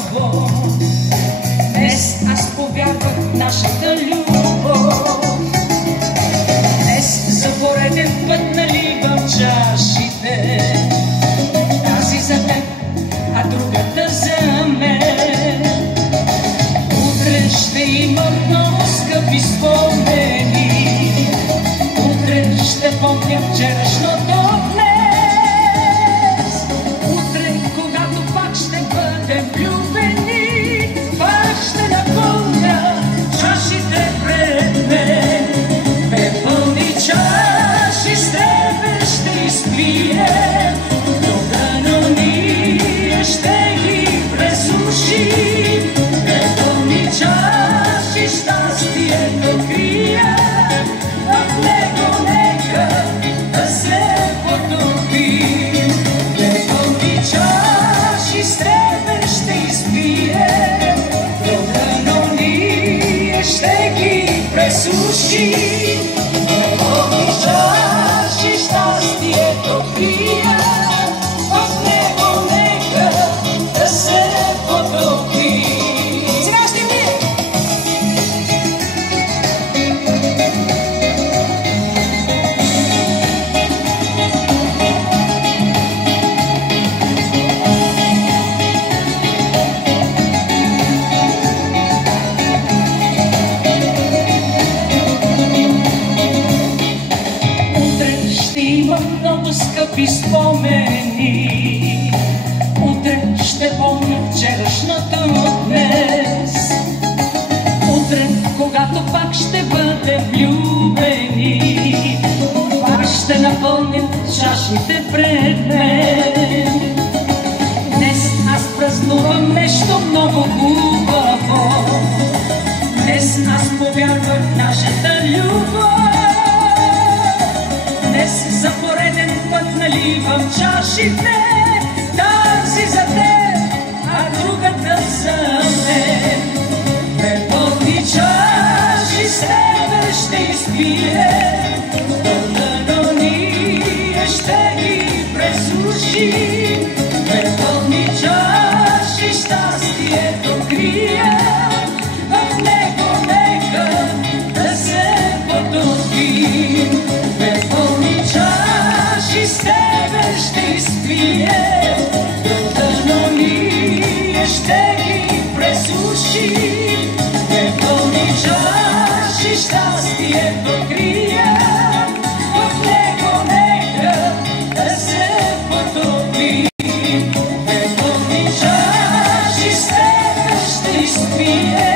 хубаво. Днес аз повярвах в нашата любов. Днес за пореден път наливам чашите. Тази за теб, а другата за мен. Утре ще има много скъпи спомени. Утре ще помня вчерашното днес. Утре, когато пак ще бъдем влюбени, пак ще напълня чашите пред мен. Пепълни чаши с тебе ще изпием, но дано ние ще ги пресушим. Пепълни чаши щастието крием, в него нека да се потопим. Пепълни чаши с тебе ще изпием, но дано ние ще ги пресушим. Пепълни чаши щастието крием, в него нека да се потопим. Сега ще ми има много скъпи спомени. Утре ще помня вчерашното днес. Утре, когато пак ще бъдем влюбени, пак ще напълним чашите пред мен. Днес аз празнувам нещо много хубаво. Днес аз повярвах в нашата любов. Днес за пореден път наливам чашите. Тази за теб, а другата за мен. Пепълни чаши с тебе ще изпием, но ние ще ги пресушим. Пепълни чаши щастието крием, в него нека да се потопим. Пепълни чаши с тебе ще изпием, но ние ще ги пресушим. Пепълни чаши щастието крием, в него нека да се потопим. Пепълни чаши с тебе ще изпием.